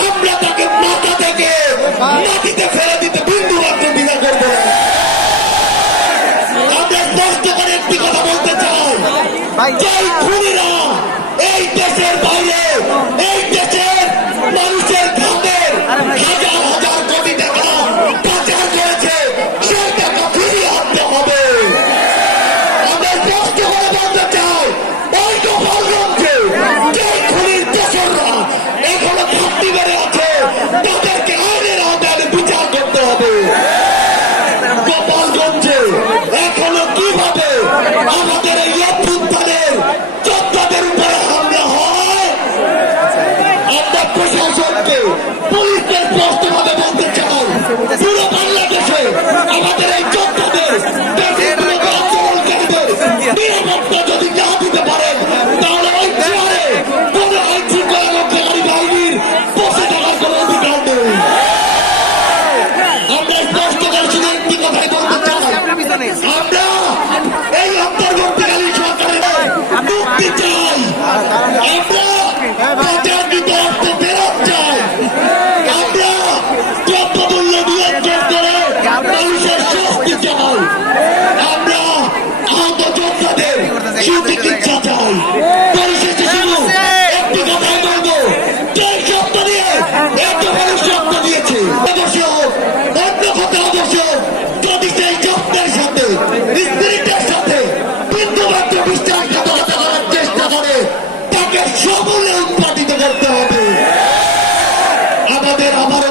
আমরা তাকে মাথা থেকে মাটিতে ফেলে দিতে বিন্দু মাত্র দ্বিধা করব না আমরা স্পষ্ট করে একটি কথা বলতে চাই। যেই খুনিরা এই দেশের বাইরে এই এই অন্তর্বর্তীকালীন সরকারের মুক্তি চাই। আমরা বাজার দিতে আসতে ফেরত চাই। আমরা দ্রব্যমূল্য নিয়ন্ত্রণ করে মানুষের স্বস্তি চাই। আমরা আহত যোদ্ধাদের সকলে উৎপাদিত করতে হবে। আমাদের আবার